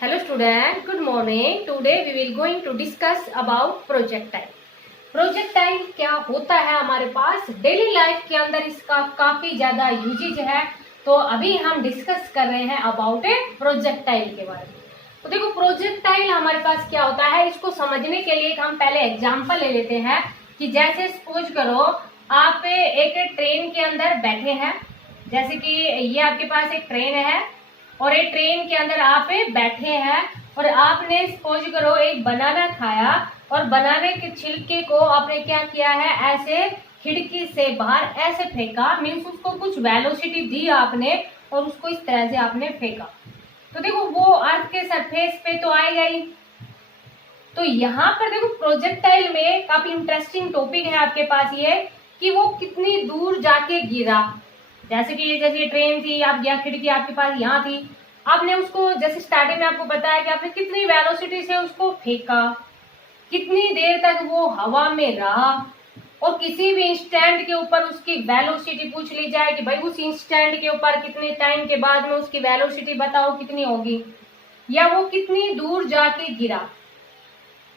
Hello student, good morning. Today we will going to discuss about projectile. Projectile क्या होता है हमारे पास daily life के अंदर, इसका काफी ज्यादा यूजेज है। तो अभी हम डिस्कस कर रहे हैं अबाउट ए प्रोजेक्टाइल के बारे में। तो देखो प्रोजेक्टाइल हमारे पास क्या होता है, इसको समझने के लिए हम पहले एग्जांपल ले लेते हैं कि जैसे सपोज करो आप एक ट्रेन के अंदर बैठे हैं, जैसे कि ये आपके पास एक ट्रेन है और एक ट्रेन के अंदर आप बैठे हैं और आपने सपोज करो एक बनाना खाया और बनाने के छिलके को आपने क्या किया है, ऐसे खिड़की से बाहर ऐसे फेंका, मीन्स उसको कुछ वेलोसिटी दी आपने और उसको इस तरह से आपने फेंका। तो देखो वो अर्थ के सरफेस पे तो आएगा ही। तो यहाँ पर देखो प्रोजेक्टाइल में काफी इंटरेस्टिंग टॉपिक है आपके पास ये कि वो कितनी दूर जाके गिरा। जैसे कि जैसे ट्रेन थी, आप या खिड़की आपके पास यहाँ थी, आपने उसको जैसे स्टार्टिंग में आपको बताया कि आपने कितनी वेलोसिटी से उसको फेंका, कितनी देर तक वो हवा में रहा, और किसी भी इंस्टेंट के ऊपर उसकी वेलोसिटी पूछ ली जाए कि भाई उस इंस्टेंट के ऊपर कितने टाइम के बाद में उसकी वेलोसिटी बताओ कितनी होगी, या वो कितनी दूर जाके गिरा।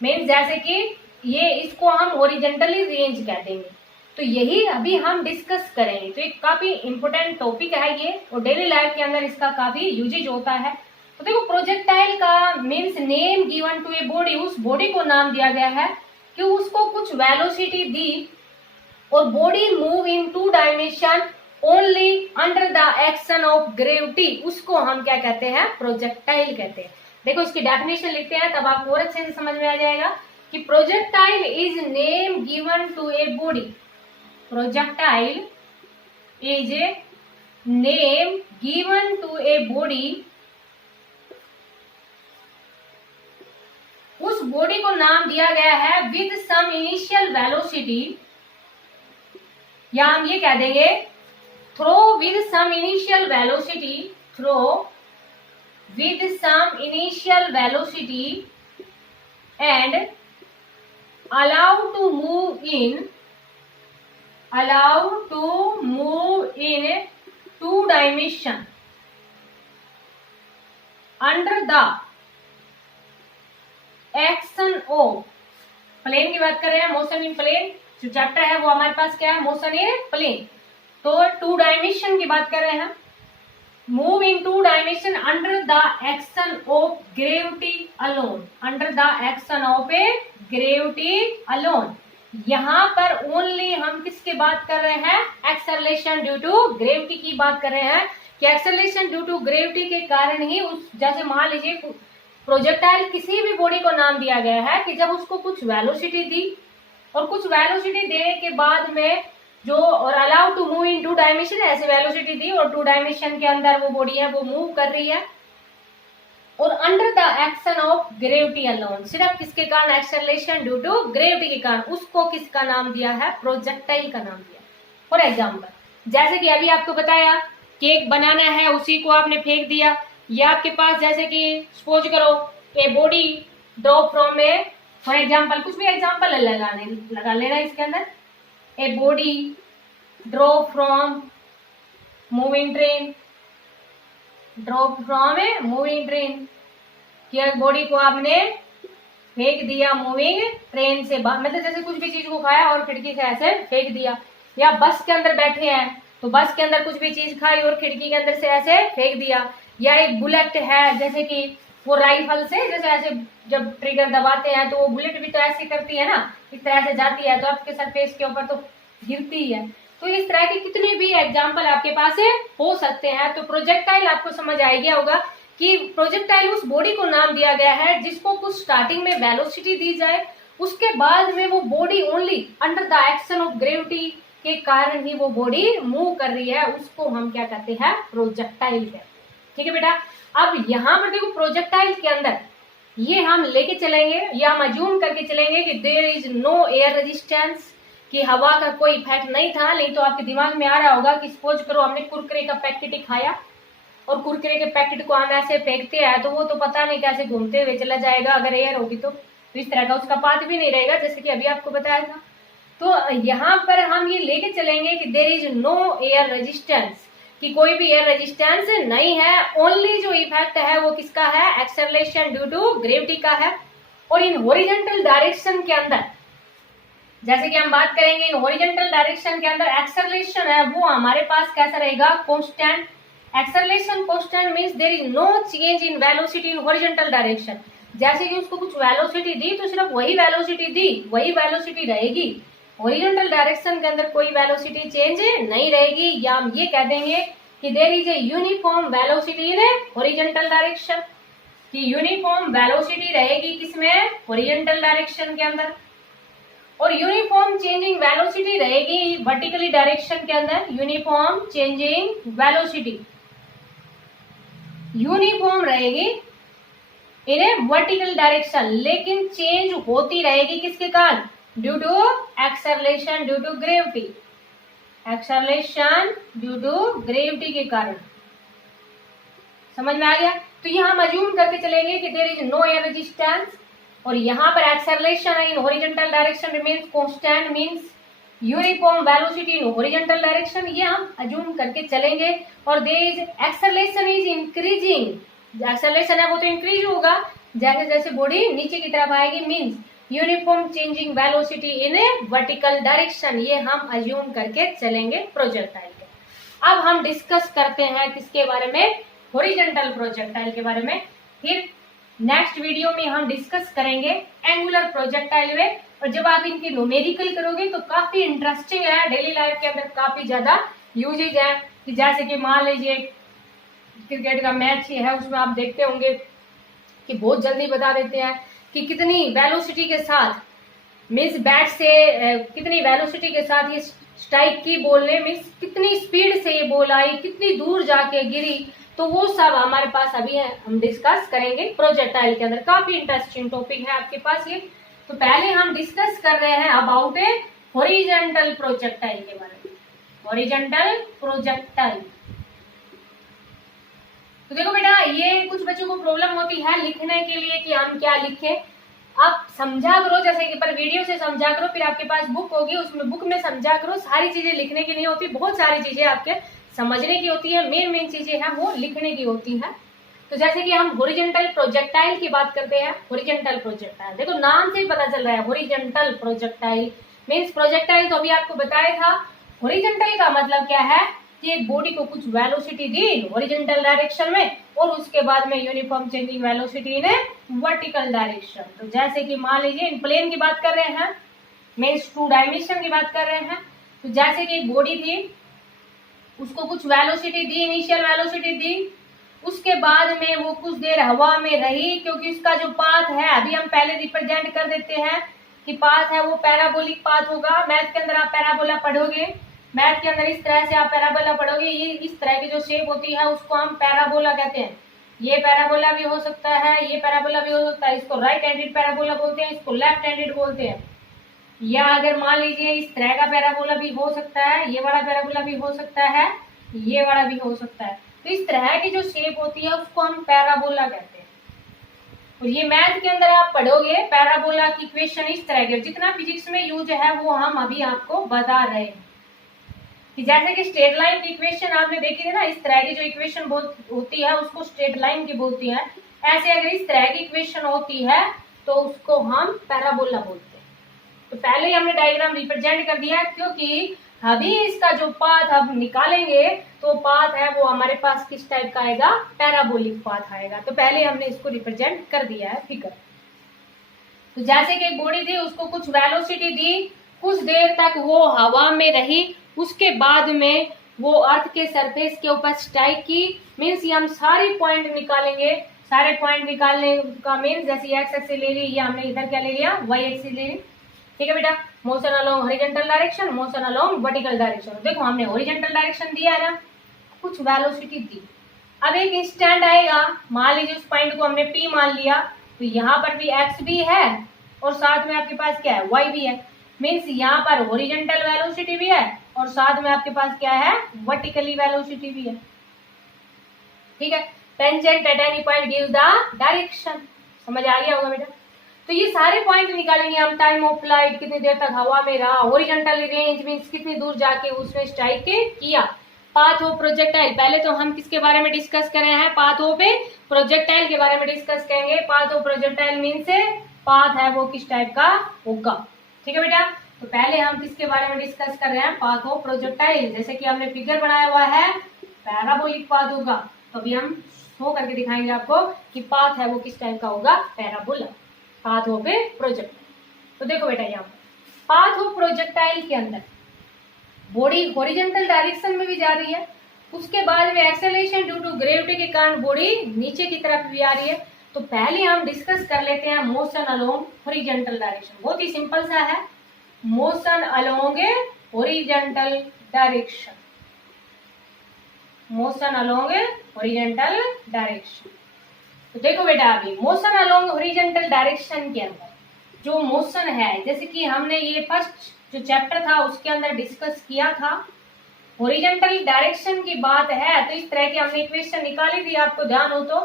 मीन्स जैसे कि ये इसको हम हॉरिजॉन्टली रेंज कह देंगे। तो यही अभी हम डिस्कस करेंगे। तो एक काफी इंपोर्टेंट टॉपिक है ये और डेली लाइफ के अंदर इसका काफी यूजेज होता है। तो देखो प्रोजेक्टाइल का means name given to a body, उस बॉडी को नाम दिया गया है कि उसको कुछ वेलोसिटी दी और body move in two dimension only under the action of gravity, उसको हम क्या कहते हैं, प्रोजेक्टाइल कहते हैं। देखो इसकी डेफिनेशन लिखते हैं तब आपको और अच्छे से समझ में आ जाएगा कि projectile is name given to a body. Projectile is a name given to a body, उस बॉडी को नाम दिया गया है विद सम इनिशियल वेलोसिटी, या हम ये कह देंगे throw with some initial velocity, throw with some initial velocity and allow to move in two dimension under the action of plane की बात कर रहे हैं, मोशन इन प्लेन। जो चैप्टर है वो हमारे पास क्या है, मोशन इन प्लेन। तो टू डायमेंशन की बात कर रहे हैं, move in two dimension under the action of gravity alone, under the action of a gravity alone. यहाँ पर ओनली हम किसकी बात कर रहे हैं, एक्सेलरेशन ड्यू टू ग्रेविटी की बात कर रहे हैं कि एक्सेलरेशन ड्यू टू ग्रेविटी के कारण ही उस, जैसे मान लीजिए प्रोजेक्टाइल किसी भी बॉडी को नाम दिया गया है कि जब उसको कुछ वेलोसिटी दी और कुछ वेलोसिटी देने के बाद में जो और allow to move in two dimension, ऐसे वेलोसिटी दी और टू डायमेंशन के अंदर वो बॉडी है वो मूव कर रही है और under the action of gravity alone, सिर्फ किसके कारण, एक्सेलरेशन ड्यू टू ग्रेविटी के कारण, उसको किसका नाम दिया है, प्रोजेक्टाइल का नाम दिया। फॉर एग्जांपल जैसे कि अभी आपको बताया कि एक बनाना है, उसी को आपने फेंक दिया, या आपके पास जैसे कि सपोज करो a body drop from A, for example कुछ भी एग्जांपल लगा लेना इसके अंदर, a body drop from moving train, drop from a moving train, कि बॉडी को आपने फेंक दिया मूविंग ट्रेन से बाहर, मतलब जैसे कुछ भी चीज को खाया और खिड़की से ऐसे फेंक दिया। या बस के अंदर बैठे हैं तो बस के अंदर कुछ भी चीज खाई और खिड़की के अंदर से ऐसे फेंक दिया। या एक बुलेट है, जैसे कि वो राइफल से जैसे ऐसे जब ट्रिगर दबाते हैं तो वो बुलेट भी तो ऐसे करती है ना, इस तरह से जाती है तो आपके सरफेस के ऊपर तो गिरती है। तो इस तरह के कितने भी एग्जाम्पल आपके पास हो सकते हैं। तो प्रोजेक्टाइल आपको समझ आ गया होगा कि प्रोजेक्टाइल उस बॉडी को नाम दिया गया है जिसको कुछ स्टार्टिंग में वेलोसिटी दी जाए, उसके बाद में वो body only under the action of gravity के कारण ही वो बॉडी मूव कर रही है, उसको हम क्या कहते हैं, प्रोजेक्टाइल है। ठीक है बेटा। अब यहाँ पर देखो प्रोजेक्टाइल के अंदर ये हम लेके चलेंगे या हम अज्यूम करके चलेंगे कि there is no air resistance, कि हवा का कोई इफेक्ट नहीं था। नहीं तो आपके दिमाग में आ रहा होगा कि सपोज करो हमने कुरकुरे का पैकेट ही खाया और कुरकुरे के पैकेट को हम ऐसे फेंकते हैं तो वो तो पता नहीं कैसे घूमते हुए चला जाएगा, अगर एयर होगी तो इस तरह का उसका पाथ भी नहीं रहेगा, जैसे कि अभी आपको बताया था। तो यहाँ पर हम ये लेके चलेंगे कि there is no air resistance, कि कोई भी एयर रेजिस्टेंस नहीं है। ओनली जो इफेक्ट है वो किसका है, एक्सेलरेशन ड्यू टू ग्रेविटी का है। और इन हॉरिजॉन्टल डायरेक्शन के अंदर, जैसे कि हम बात करेंगे, इन हॉरिजॉन्टल डायरेक्शन के अंदर एक्सेलरेशन है वो हमारे पास कैसा रहेगा, constant. Acceleration constant means there is no change in velocity in horizontal direction. जैसे कि उसको कुछ वेलोसिटी दी तो सिर्फ वही वेलोसिटी दी, वही वेलोसिटी रहेगी। हॉरिजॉन्टल डायरेक्शन के अंदर कोई वेलोसिटी चेंज नहीं रहेगी, या हम ये कह देंगे कि there is a uniform velocity in horizontal direction, कि यूनिफॉर्म वेलोसिटी रहेगी किसमें, हॉरिजॉन्टल डायरेक्शन के अंदर। और यूनिफॉर्म चेंजिंग वेलोसिटी रहेगी वर्टिकली डायरेक्शन के अंदर। यूनिफॉर्म चेंजिंग वेलोसिटी यूनिफॉर्म रहेगी इन ए वर्टिकल डायरेक्शन, लेकिन चेंज होती रहेगी किसके कारण, due to acceleration due to gravity. Acceleration due to gravity के कारण। समझ में आ गया। तो यहां हम अज्यूम करके चलेंगे कि there is no air resistance, और यहाँ पर acceleration in horizontal direction remains constant, means uniform velocity in horizontal direction, ये हम अज्यूम करके चलेंगे। और there is acceleration is increasing, acceleration है वो तो इंक्रीज होगा जैसे जैसे बॉडी नीचे की तरफ आएगी, means uniform changing velocity in a vertical direction, ये हम अज्यूम करके चलेंगे प्रोजेक्टाइल के। अब हम डिस्कस करते हैं किसके बारे में, हॉरिजॉन्टल प्रोजेक्टाइल के बारे में। फिर नेक्स्ट वीडियो में हम डिस्कस करेंगे एंगुलर प्रोजेक्टाइल में, और जब आप इनकी न्यूमेरिकल करोगे तो काफी इंटरेस्टिंग है, डेली लाइफ के अंदर काफी ज्यादा यूजेज है। कि जैसे कि मान लीजिए क्रिकेट का मैच ही है, उसमें आप देखते होंगे कि बहुत जल्दी बता देते हैं कि कितनी वेलोसिटी के साथ, मीन्स बैट से कितनी वेलोसिटी के साथ ये स्ट्राइक की बॉल ने, मीन्स कितनी स्पीड से ये बॉल आई, कितनी दूर जाके गिरी, तो वो सब हमारे पास अभी है, हम डिस्कस करेंगे प्रोजेक्टाइल के अंदर। काफी इंटरेस्टिंग टॉपिक है आपके पास ये। तो पहले हम डिस्कस कर रहे हैं अबाउट ए हॉरिजॉन्टल प्रोजेक्टाइल के बारे में। हॉरिजॉन्टल प्रोजेक्टाइल, तो देखो बेटा, ये कुछ बच्चों को प्रॉब्लम होती है लिखने के लिए कि हम क्या लिखें। आप समझा करो, जैसे कि पर वीडियो से समझा करो, फिर आपके पास बुक होगी, उसमें बुक में समझा करो। सारी चीजें लिखने की नहीं होती, बहुत सारी चीजें आपके समझने की होती है, मेन चीजें हैं वो लिखने की होती है। तो जैसे कि हम हॉरिजॉन्टल प्रोजेक्टाइल की बात करते हैं, हॉरिजॉन्टल प्रोजेक्टाइल, देखो नाम से ही पता चल रहा है, हॉरिजॉन्टल प्रोजेक्टाइल मींस प्रोजेक्टाइल तो अभी आपको बताया था। हॉरिजॉन्टल का मतलब क्या है कि एक बॉडी को कुछ वेलोसिटी दी हॉरिजॉन्टल डायरेक्शन में, और उसके बाद में uniform changing velocity in vertical direction. तो जैसे कि मान लीजिए इन प्लेन की बात कर रहे हैं, मींस 2 डायमेंशन की बात कर रहे हैं। तो जैसे कि एक बॉडी थी, उसको कुछ वेलोसिटी दी, इनिशियल वेलोसिटी दी, उसके बाद में वो कुछ देर हवा में रही, क्योंकि उसका जो पाथ है, अभी हम पहले रिप्रेजेंट कर देते हैं कि पाथ है वो पैराबोलिक पाथ होगा। मैथ के अंदर आप पैराबोला पढ़ोगे, मैथ के अंदर इस तरह से आप पैराबोला पढ़ोगे, ये इस तरह की जो शेप होती है उसको हम पैराबोला कहते हैं। ये पैराबोला भी हो सकता है, ये पैराबोला भी हो सकता है, इसको राइट हैंडेड पैराबोला बोलते हैं, इसको लेफ्ट हैंडेड बोलते हैं। या अगर मान लीजिए इस तरह का पैराबोला भी हो सकता है, ये वाला पैराबोला भी हो सकता है, ये वाला भी हो सकता है। तो इस तरह की जो शेप होती है उसको हम पैराबोला कहते हैं। और ये मैथ के अंदर आप पढ़ोगे पैराबोला की इक्वेशन इस तरह के, जितना फिजिक्स में यूज है वो हम अभी आपको बता रहे हैं। कि जैसे कि स्ट्रेट लाइन की इक्वेशन आपने देखी है ना, इस तरह की जो इक्वेशन होती है उसको स्ट्रेट लाइन की बोलती है। ऐसे अगर इस तरह की इक्वेशन होती है तो उसको हम पैराबोला बोलते हैं। तो पहले ही हमने डायग्राम रिप्रेजेंट कर दिया, क्योंकि अभी इसका जो पाथ अब निकालेंगे तो पाथ है वो हमारे पास किस टाइप का आएगा, पैराबोलिक पाथ आएगा। तो पहले हमने इसको रिप्रेजेंट कर दिया है फिगर। तो जैसे कि एक बॉडी थी, उसको कुछ वेलोसिटी दी, कुछ देर तक वो हवा में रही, उसके बाद में वो अर्थ के सरफेस के ऊपर स्ट्राइक की। मीन्स ये हम सारे पॉइंट निकालेंगे, सारे पॉइंट निकालने का मीन्स, जैसे एक्स एक्सिस ले ली, ये हमने इधर क्या ले लिया, वाई एक्सिस ले ली। ठीक है बेटा, motion along horizontal direction, motion along vertical direction. देखो हमने हॉरिजॉन्टल डायरेक्शन दिया है ना, कुछ वेलोसिटी दी। अब एक इंस्टेंट आएगा, मान लीजिए उस पॉइंट को हमने P मान लिया, तो यहाँ पर भी x भी है और साथ में आपके पास क्या है, y भी है। मीन्स यहाँ पर हॉरिजॉन्टल वेलोसिटी भी है और साथ में आपके पास क्या है, वर्टिकली वेलोसिटी भी है। ठीक है, tangent at any point gives the direction. समझ आ गया होगा बेटा। तो ये सारे पॉइंट निकालेंगे हम, टाइम ऑफ फ्लाइट, कितनी देर तक हवा में रहा, हॉरिजॉन्टल रेंज मींस कितनी दूर जाके उसने स्ट्राइक किया, पाथ ऑफ प्रोजेक्टाइल। पहले तो हम किसके बारे में डिस्कस कर रहे हैं, पाथ ऑफ प्रोजेक्टाइल के बारे में डिस्कस करेंगे। पाथ ऑफ प्रोजेक्टाइल मीन से पाथ है वो किस टाइप का होगा, ठीक है बेटा। तो पहले हम किसके बारे में डिस्कस कर रहे हैं, पाथ ऑफ प्रोजेक्टाइल। जैसे कि हमने फिगर बनाया हुआ है पैराबोलिक पाथ होगा, तो अभी हम शो करके दिखाएंगे आपको कि पाथ है वो किस टाइप का होगा, पैराबोला, पाथ ऑफ प्रोजेक्टाइल। तो देखो बेटा यहाँ पाथ ऑफ प्रोजेक्टाइल के अंदर बॉडी हॉरिजॉन्टल डायरेक्शन में भी जा रही है, उसके बाद में एक्सेलरेशन ड्यू टू ग्रेविटी के कारण बॉडी नीचे की तरफ भी आ रही है। तो पहले हम डिस्कस कर लेते हैं मोशन अलोंग हॉरिजॉन्टल डायरेक्शन। बहुत ही सिंपल सा है, motion along horizontal direction, motion along horizontal direction. तो देखो बेटा अभी मोशन अलोंग हॉरिजॉन्टल डायरेक्शन के अंदर जो मोशन है, जैसे कि हमने ये फर्स्ट जो चैप्टर था उसके अंदर डिस्कस किया था, हॉरिजॉन्टल डायरेक्शन की बात है तो इस तरह की हमने इक्वेशन निकाली थी, आपको ध्यान हो तो।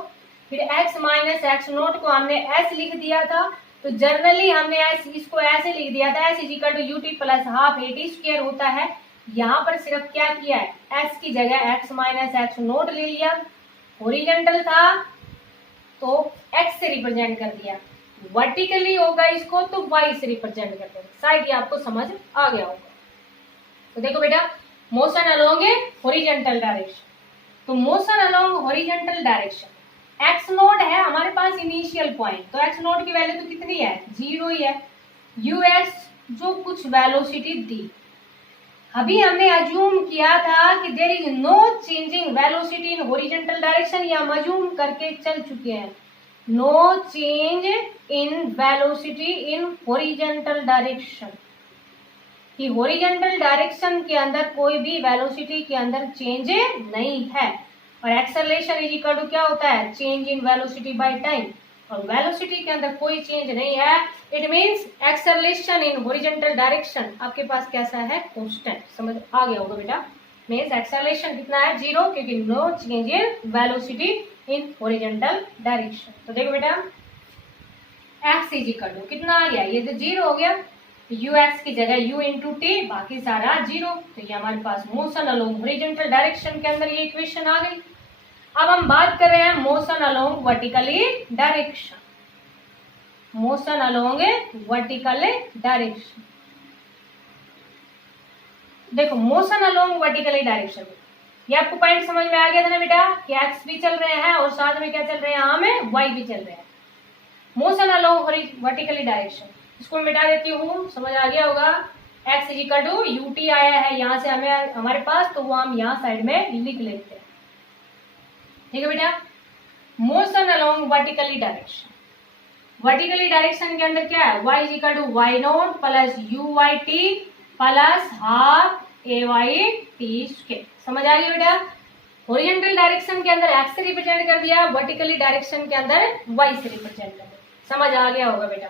फिर x माइनस एक्स नोट को हमने s लिख दिया था, तो जनरली हमने इसको ऐसे लिख दिया था, s is equal to u t plus half a t square होता है। यहाँ पर सिर्फ क्या किया है, s की जगह x माइनस एक्स नोट ले लिया, हॉरिजॉन्टल था तो x से रिप्रेजेंट कर दिया, वर्टिकली होगा इसको तो y से रिप्रेजेंट कर देंगे। शायद ये आपको समझ आ गया होगा। तो देखो बेटा मोशन अलोंग हॉरिजॉन्टल डायरेक्शन, तो motion along horizontal direction x note है हमारे पास इनिशियल पॉइंट, तो एक्स नोट की वैल्यू तो कितनी है, 0 ही है। यूएस जो कुछ वेलोसिटी दी, अभी हमने अज्यूम किया था कि there is no changing velocity in horizontal direction, या हम अज्यूम करके चल चुके हैं no change in velocity in horizontal direction, कि हॉरिजॉन्टल डायरेक्शन के अंदर कोई भी वेलोसिटी के अंदर चेंज नहीं है। और एक्सेलरेशन इज इक्वल टू क्या होता है, change in velocity by time, और वेलोसिटी के अंदर कोई चेंज नहीं है, it means acceleration in horizontal direction आपके पास कैसा है, कांस्टेंट। समझ आ गया होगा बेटा, मींस एक्सेलरेशन कितना है, 0, क्योंकि no change in velocity in horizontal direction. तो देखो बेटा x इज इक्वल टू कितना आ गया, ये तो 0 हो गया, यू एक्स की जगह u इंटू टी, बाकी सारा 0। तो ये हमारे पास मोशन अलोंग हॉरिजॉन्टल डायरेक्शन के अंदर ये इक्वेशन आ गई। अब हम बात कर रहे हैं motion along vertically direction, motion along vertical direction. देखो मोशन अलोंग वर्टिकली डायरेक्शन, ये आपको पॉइंट समझ में आ गया था ना बेटा कि एक्स भी चल रहे हैं और साथ में क्या चल रहे हैं, हमें वाई भी चल रहे हैं। मोशन अलोंग वर्टिकली डायरेक्शन, इसको मिटा देती हूँ, समझ आ गया होगा। X is equal to u t आया है यहाँ से हमें हमारे पास, तो वो हम यहाँ साइड में लिख लेते हैं, ठीक है बेटा। Motion along vertically direction, vertically direction के अंदर क्या है, y is equal to y naught plus u y t plus half a y t square. समझ आ गया बेटा, हॉरिजॉन्टल डायरेक्शन के अंदर x से रिप्रेजेंट कर दिया, वर्टिकली डायरेक्शन के अंदर y से रिप्रेजेंट कर दिया। समझ आ गया होगा बेटा।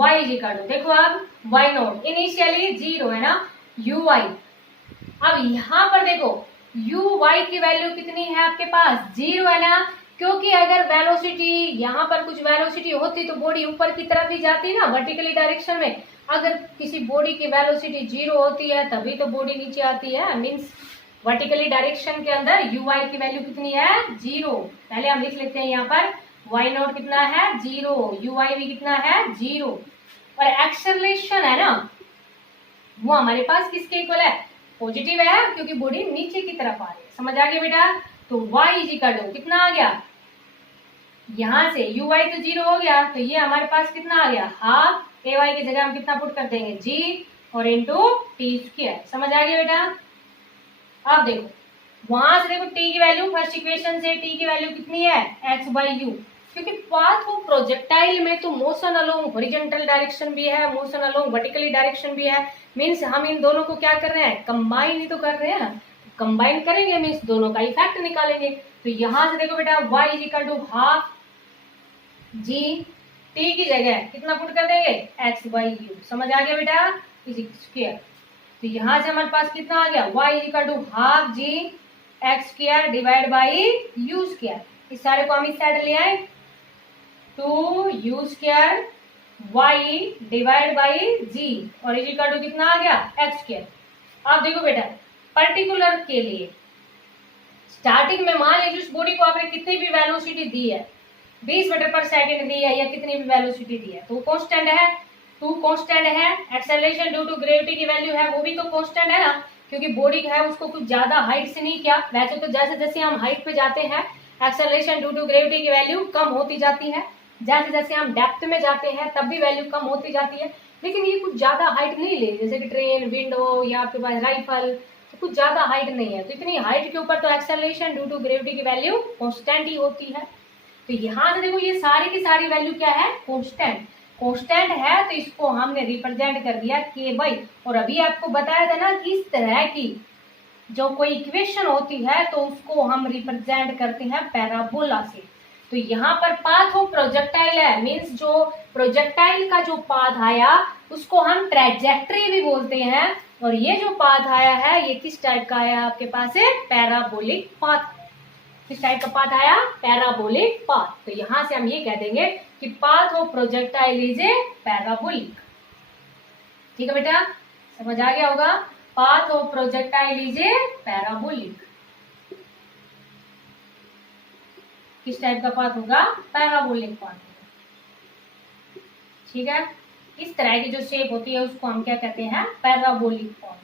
y इज इक्वल टू देखो अब y नोट इनिशियली 0 है ना, यू वाई। अब यहाँ पर देखो यू वाई की वैल्यू कितनी है आपके पास, 0 है ना, क्योंकि अगर वेलोसिटी यहाँ पर कुछ वेलोसिटी होती तो बॉडी ऊपर की तरफ ही जाती ना वर्टिकली डायरेक्शन में। अगर किसी बॉडी की वेलोसिटी 0 होती है तभी तो बॉडी नीचे आती है, मीन्स वर्टिकली डायरेक्शन के अंदर यू वाई की वैल्यू कितनी है, 0। पहले हम लिख लेते हैं यहाँ पर वाई नोट कितना है, 0, यू वाई भी कितना है, 0। और एक्सेलरेशन है ना वो हमारे पास किसके इक्वल है, पॉजिटिव है, क्योंकि बॉडी नीचे की तरफ आ रही है। समझ आ गया बेटा। तो y इज इक्वल टू कितना आ गया, यहाँ से यू वाई तो 0 हो गया, तो ये हमारे पास कितना आ गया, हाफ ए वाई की जगह हम कितना पुट कर देंगे, g और इंटू टी स्क्वायर। समझ आ गया बेटा। अब देखो वहां से देखो t की वैल्यू फर्स्ट इक्वेशन से t की वैल्यू कितनी है, x बाई यू, क्योंकि पाथ ऑफ प्रोजेक्टाइल में तो मोशन अलोंग हॉरिजॉन्टल डायरेक्शन भी है, मोशन अलोंग वर्टिकली डायरेक्शन भी है, मींस हम इन दोनों को क्या कर रहे हैं, कंबाइन ही तो कर रहे हैं ना। कंबाइन करेंगे मीन्स दोनों का इफेक्ट निकालेंगे। तो यहां से देखो बेटा y is equal to half g, t की जगह कितना पुट कर देंगे, x बाई यू। समझ आ गया बेटा, इज स्क्वायर। तो यहां से हमारे पास कितना आ गया, y is equal to half g x square divide by u square. इस सारे को हम इस साइड ले आए, 2u square y divide by g, और इज इक्वल टू कितना आ गया, x स्क्वायर। अब देखो बेटा पर्टिकुलर के लिए स्टार्टिंग में मान लीजिए उस बॉडी को आपने कितनी भी वेलोसिटी दी है, 20 मीटर पर सेकंड दी है या कितनी भी वेलोसिटी दी है, तो वो कांस्टेंट है, टू कांस्टेंट है। एक्सेलरेशन ड्यू टू ग्रेविटी की वैल्यू है वो भी तो कांस्टेंट है ना, क्योंकि बॉडी है उसको कुछ ज्यादा हाइट से नहीं किया। वैसे तो जैसे जैसे हम हाइट पे जाते हैं एक्सेलरेशन ड्यू टू ग्रेविटी की वैल्यू कम होती जाती है, जैसे जैसे हम डेप्थ में जाते हैं तब भी वैल्यू कम होती जाती है। लेकिन ये कुछ ज्यादा हाइट नहीं ले, जैसे कि ट्रेन, विंडो या आपके पास राइफल, तो कुछ ज्यादा हाइट नहीं है, तो इतनी हाइट के ऊपर तो एक्सेलरेशन ड्यू टू ग्रेविटी की वैल्यू कांस्टेंट ही होती है। तो यहाँ से देखो ये सारी की सारी वैल्यू क्या है, कांस्टेंट। कांस्टेंट है तो इसको हमने रिप्रेजेंट कर दिया के बाई। और अभी आपको बताया था ना कि इस तरह की जो कोई इक्वेशन होती है तो उसको हम रिप्रेजेंट करते हैं पैराबोला से। तो यहाँ पर पाथ ऑफ प्रोजेक्टाइल है, मीन्स जो प्रोजेक्टाइल का जो पाथ आया उसको हम ट्रैजेक्टरी भी बोलते हैं। और ये जो पाथ आया है ये किस टाइप का आया आपके पास है, पैराबोलिक पाथ। किस टाइप का पाथ आया, पैराबोलिक पाथ। तो यहां से हम ये कह देंगे कि path of projectile is a parabolic. ठीक है बेटा, समझ आ गया होगा, path of projectile is a parabolic. किस टाइप का पाथ होगा, पैराबोलिक पाथ। ठीक है, इस तरह की जो शेप होती है उसको हम क्या कहते हैं, पैराबोलिक पाथ।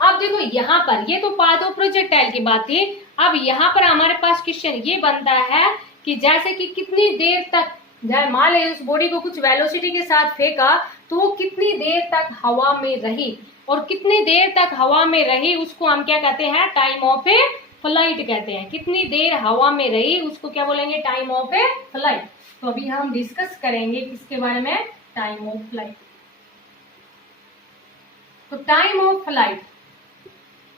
अब देखो यहाँ पर ये तो पाथ ऑफ प्रोजेक्टाइल की बात थी। अब यहाँ पर हमारे पास क्वेश्चन ये बनता है कि जैसे कि कितनी देर तक, मान लीजिए उस बॉडी को कुछ वेलोसिटी के साथ फेंका तो वो कितनी देर तक हवा में रही, और कितनी देर तक हवा में रही उसको हम क्या कहते हैं, टाइम ऑफ ए फ्लाइट कहते हैं। कितनी देर हवा में रही उसको क्या बोलेंगे, टाइम ऑफ ए फ्लाइट। तो अभी हम डिस्कस करेंगे किसके बारे में, टाइम ऑफ फ्लाइट। तो टाइम ऑफ फ्लाइट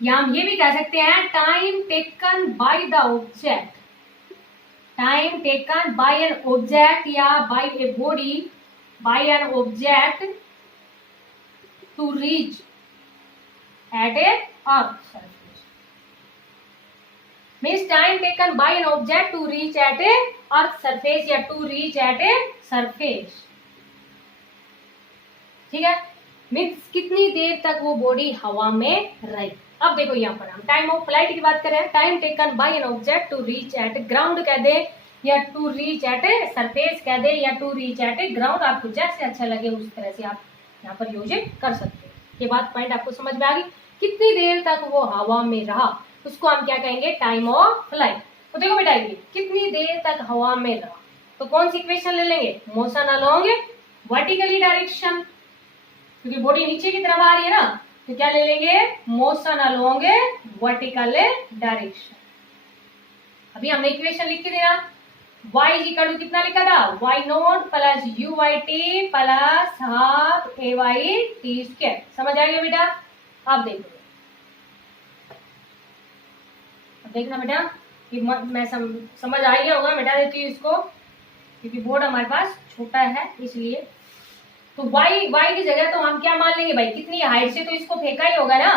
या हम ये भी कह सकते हैं time taken by the object. Time taken by an object या by a body, by an object to reach at a earth surface. Means time taken by an object to reach at a earth surface या to reach at a surface. ठीक है, means कितनी देर तक वो body हवा में रही। अब देखो यहाँ पर हम टाइम ऑफ फ्लाइट की बात करें, time taken by an object to reach at ground कह दे या to reach at a surface कह दे या to reach at a ground, आपको जैसे अच्छा लगे उस तरह से आप यहाँ पर यूज कर सकते हैं। ये बात पॉइंट आपको समझ में आ गई, कितनी देर तक वो हवा में रहा उसको हम क्या कहेंगे, टाइम ऑफ फ्लाइट। तो देखो बेटा ये कितनी देर तक हवा में रहा, तो कौन सी इक्वेशन ले लेंगे, मोशन अलोंग वर्टिकली डायरेक्शन, क्योंकि बॉडी नीचे की तरफ आ रही है ना, तो क्या ले लेंगे, मोशन अलोंग वर्टिकल डायरेक्शन। अभी हमने इक्वेशन लिख के देना, y इज इक्वल टू कितना लिखा था, y naught plus u y t plus half a y t square. समझ आ गया बेटा, अब देखो, अब देखना बेटा कि मैं समझ आ गया होगा, मिटा देती हूँ इसको क्योंकि बोर्ड हमारे पास छोटा है इसलिए। तो y की जगह तो हम क्या मान लेंगे भाई, कितनी हाइट से तो इसको फेंका ही होगा ना,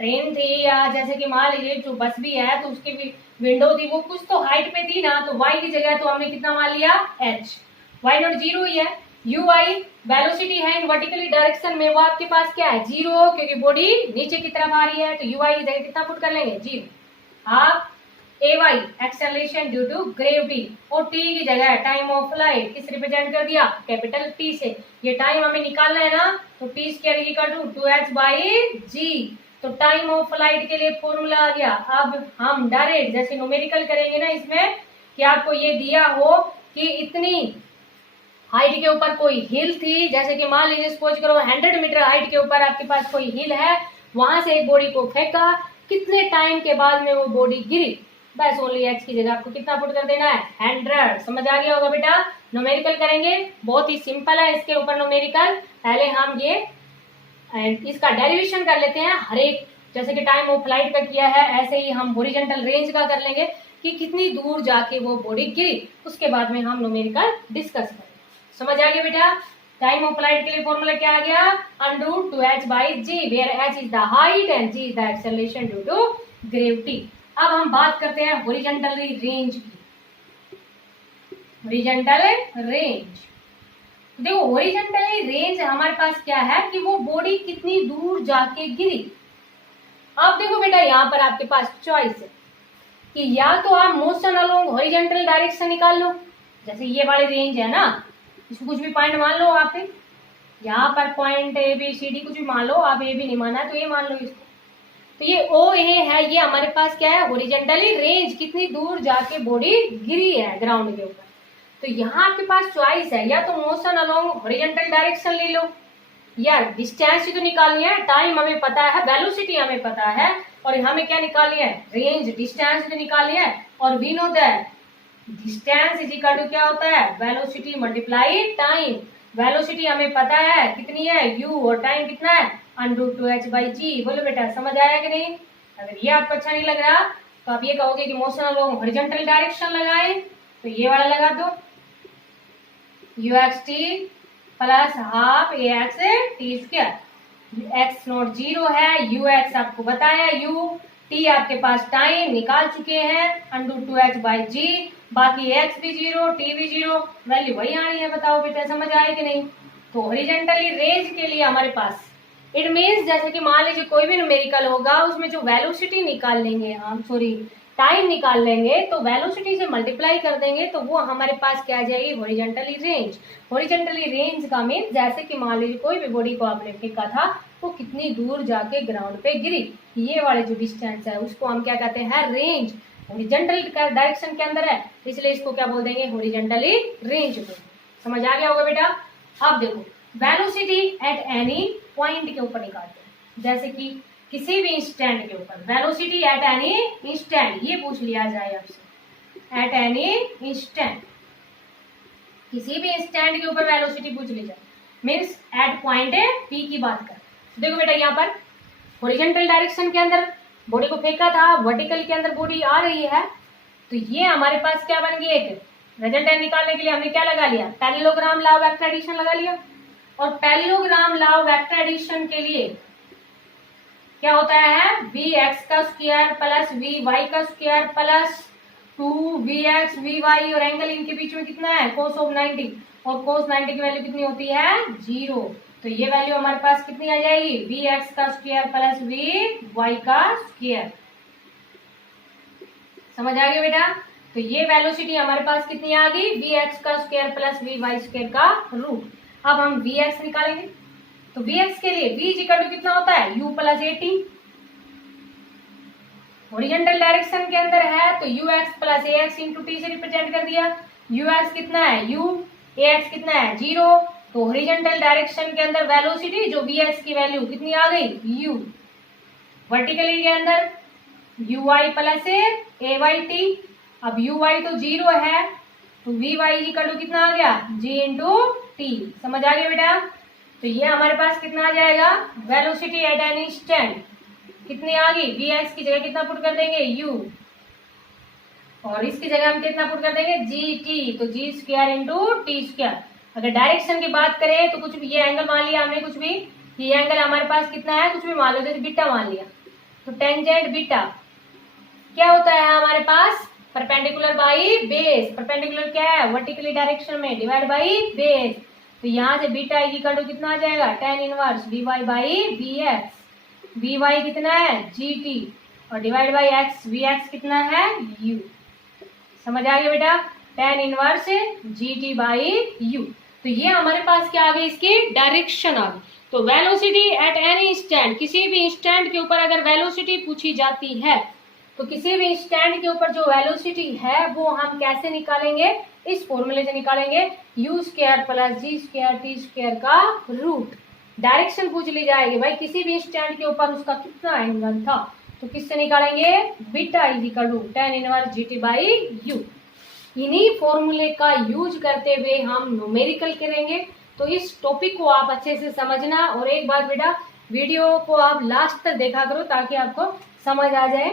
ट्रेन थी या जैसे कि मान लीजिए जो बस भी है तो उसकी भी विंडो थी, वो कुछ तो हाइट पे थी ना, तो y की जगह तो हमने कितना मान लिया, h। y नॉट जीरो ही है, ui वेलोसिटी है इन वर्टिकली डायरेक्शन में, वो आपके पास क्या है, जीरो, क्योंकि बॉडी नीचे की तरफ आ रही है, तो ui की जगह कितना पुट कर लेंगे, जीरो। आप ay acceleration due to gravity, और t की जगह टाइम ऑफ फ्लाइट किस रिप्रेजेंट कर दिया, कैपिटल T से। ये टाइम हमें निकालना है ना, तो t square equal to 2h by g। तो टाइम ऑफ फ्लाइट के लिए फॉर्मूला आ गया। अब हम डायरेक्ट जैसे न्यूमेरिकल करेंगे ना इसमें, कि आपको ये दिया हो कि इतनी हाइट के ऊपर कोई हिल थी, जैसे कि मान लीजिए सपोज करो 100 मीटर हाइट के ऊपर आपके पास कोई हिल है, वहां से एक बॉडी को फेंका, कितने टाइम के बाद में वो बॉडी गिरी, बस ओनली एच की जगह आपको कितना पुट कर देना है, 100। समझ आ गया होगा बेटा, न्यूमेरिकल करेंगे, बहुत ही सिंपल है इसके ऊपर न्यूमेरिकल। पहले हम ये इसका डेरिवेशन कर लेते हैं, हर एक जैसे कि टाइम ऑफ फ्लाइट का किया है ऐसे ही हम हॉरिजॉन्टल रेंज का कर लेंगे कि कितनी दूर जाके वो बॉडी गिरी, उसके बाद में हम न्यूमेरिकल डिस्कस करेंगे। समझ आ गया बेटा, टाइम ऑफ फ्लाइट के लिए फॉर्मूला क्या आ गया, under 2h by g, where h is the height and g is the acceleration due to gravity. अब हम बात करते हैं हॉरिजॉन्टल रेंज की। हॉरिजॉन्टल रेंज, देखो हॉरिजॉन्टल रेंज हमारे पास क्या है कि वो बॉडी कितनी दूर जाके गिरी। अब देखो बेटा यहाँ पर आपके पास चॉइस है, कि या तो आप मोशन अलोंग हॉरिजॉन्टल डायरेक्शन निकाल लो, जैसे ये वाली रेंज है ना, इसको कुछ भी पॉइंट मान लो आप, यहाँ पर point A B C D कुछ भी मान लो आप, ए भी नहीं माना है तो ये मान लो इसको। तो ये ओ ए है, ये हमारे पास क्या है, हॉरिजॉन्टली रेंज, कितनी दूर जाके बॉडी गिरी है ग्राउंड के ऊपर। तो यहाँ आपके पास चॉइस है, या तो मोशन अलोंग हॉरिजॉन्टल डायरेक्शन ले लो, या डिस्टेंस तो निकालनी है, टाइम हमें पता है, वेलोसिटी हमें पता है, और हमें क्या निकालनी है, रेंज, डिस्टेंस तो निकालनी है। और we know that distance is equal to क्या होता है, वेलोसिटी मल्टीप्लाई टाइम। वेलोसिटी हमें पता है कितनी है, u, और टाइम कितना है, √2h/g। बोलो बेटा समझ आया कि नहीं? अगर ये आपको अच्छा नहीं लग रहा तो आप ये कहोगे कि मोशन अलोंग हॉरिजॉन्टल डायरेक्शन लगाए, तो ये वाला लगा दो, uxt plus half axt²। x not 0 है, ux आपको बताया, t आपके पास टाइम निकाल चुके हैं, √2h/g, बाकी x भी 0, t भी 0, वैल्यू वही आ रही है। बताओ बेटा समझ आए कि नहीं? तो हॉरिजॉन्टली रेंज के लिए हमारे पास इट मीन्स, जैसे कि मान लीजिए कोई भी न्यूमेरिकल होगा, उसमें जो वेलोसिटी निकाल लेंगे हम, सॉरी टाइम निकाल लेंगे, तो वेलोसिटी से मल्टीप्लाई कर देंगे तो वो हमारे पास क्या आ जाएगी, हॉरिजॉन्टली रेंज। हॉरिजॉन्टली रेंज का मीन, जैसे कि मान लीजिए कोई भी बॉडी को आपने फेंका था, वो कितनी दूर जाके ग्राउंड पे गिरी, ये वाले जो डिस्टेंस है उसको हम क्या कहते हैं, रेंज। हॉरिजॉन्टल डायरेक्शन के अंदर है, इसलिए इसको क्या बोल देंगे, हॉरिजॉन्टली रेंज। समझ आ गया होगा बेटा? अब देखो वेलोसिटी एट एनी पॉइंट के ऊपर निकालते हैं, जैसे कि किसी भी इंस्टेंट के ऊपर वेलोसिटी एट एनी इंस्टेंट, ये पूछ लिया जाए आपसे, एट एनी इंस्टेंट, किसी भी इंस्टेंट के ऊपर वेलोसिटी पूछ ली जाए, मीन्स एट पॉइंट पी की बात कर। देखो बेटा यहाँ पर हॉरिजॉन्टल डायरेक्शन के अंदर बॉडी को फेंका था, वर्टिकल के अंदर बॉडी आ रही है, तो ये हमारे पास क्या बन गई, एक रिजल्टेंट निकालने के लिए हमने क्या लगा लिया, parallelogram law of vector addition लगा लिया। और parallelogram law of vector addition के लिए क्या होता है, vx का स्क्वायर प्लस vy का स्क्वायर प्लस 2vx vy, और एंगल इनके बीच में कितना है, cos ऑफ 90, और cos 90 की वैल्यू कितनी होती है, 0। तो ये वैल्यू हमारे पास कितनी आ जाएगी, vx का स्क्वायर प्लस vy का स्क्वायर। समझ आ गया बेटा? तो ये वेलोसिटी हमारे पास कितनी आ गई, vx का स्क्वायर प्लस vy² का रूट। अब हम vx निकालेंगे, तो vx के लिए v इक्वल टू कितना होता है, u plus at। Horizontal direction के अंदर है तो ux plus ax into t से रिप्रेजेंट कर दिया। ux कितना है, u, ax कितना है, 0। तो हॉरिजॉन्टल डायरेक्शन के अंदर वेलोसिटी जो vx की वैल्यू कितनी आ गई, u। वर्टिकली के अंदर uy प्लस ayt, अब uy तो 0 है, तो vy इक्वल टू कितना आ गया, g इंटू t। समझ आ गया बेटा? तो ये हमारे पास कितना आ जाएगा, वेलोसिटी एट एन इंस्टेंट कितनी आ गई, vx की जगह कितना पुट कर देंगे, u, और इसकी जगह हम कितना पुट कर देंगे, gt, तो g² इंटू t²। अगर डायरेक्शन की बात करें तो कुछ भी, ये एंगल मान लिया हमने, कुछ भी ये एंगल हमारे पास कितना है, कुछ भी मान लो, जैसे बीटा मान लिया, तो टेंजेंट बीटा क्या होता है हमारे पास, परपेंडिकुलर बाई बेस। परपेंडिकुलर क्या है, वर्टिकली डायरेक्शन में, डिवाइड बाई बेस। तो यहाँ से बीटा इक्वल टू कितना आ जाएगा, tan inverse dy by bx। vy कितना है, gt, और डिवाइड बाई x, vx कितना है, u। समझ आ गया बेटा? tan inverse gt by u। तो ये हमारे पास क्या आ गई, इसकी डायरेक्शन आ गई। तो वेलोसिटी एट एनी इंस्टेंट, किसी भी इंस्टेंट के ऊपर अगर वेलोसिटी पूछी जाती है, तो किसी भी इंस्टेंट के ऊपर जो वेलोसिटी है वो हम कैसे निकालेंगे, इस फॉर्मूले से निकालेंगे, u² प्लस g² t² का रूट। डायरेक्शन पूछ ली जाएगी भाई, किसी भी इंस्टेंट के ऊपर उसका कितना एंगल था, तो किससे निकालेंगे, beta is equal to tan inverse gt by u। इन्हीं फॉर्मूले का यूज करते हुए हम न्यूमेरिकल करेंगे। तो इस टॉपिक को आप अच्छे से समझना, और एक बार बेटा वीडियो को आप लास्ट तक देखा करो ताकि आपको समझ आ जाए।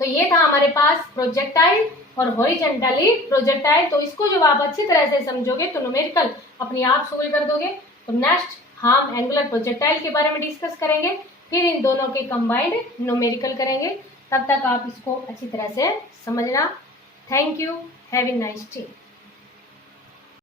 तो ये था हमारे पास प्रोजेक्टाइल और हॉरिजॉन्टली प्रोजेक्टाइल। तो इसको जब आप अच्छी तरह से समझोगे तो न्यूमेरिकल अपने आप सोल्व कर दोगे। तो नेक्स्ट हम एंगुलर प्रोजेक्टाइल के बारे में डिस्कस करेंगे, फिर इन दोनों के कंबाइंड न्यूमेरिकल करेंगे। तब तक आप इसको अच्छी तरह से समझना। Thank you, have a nice day.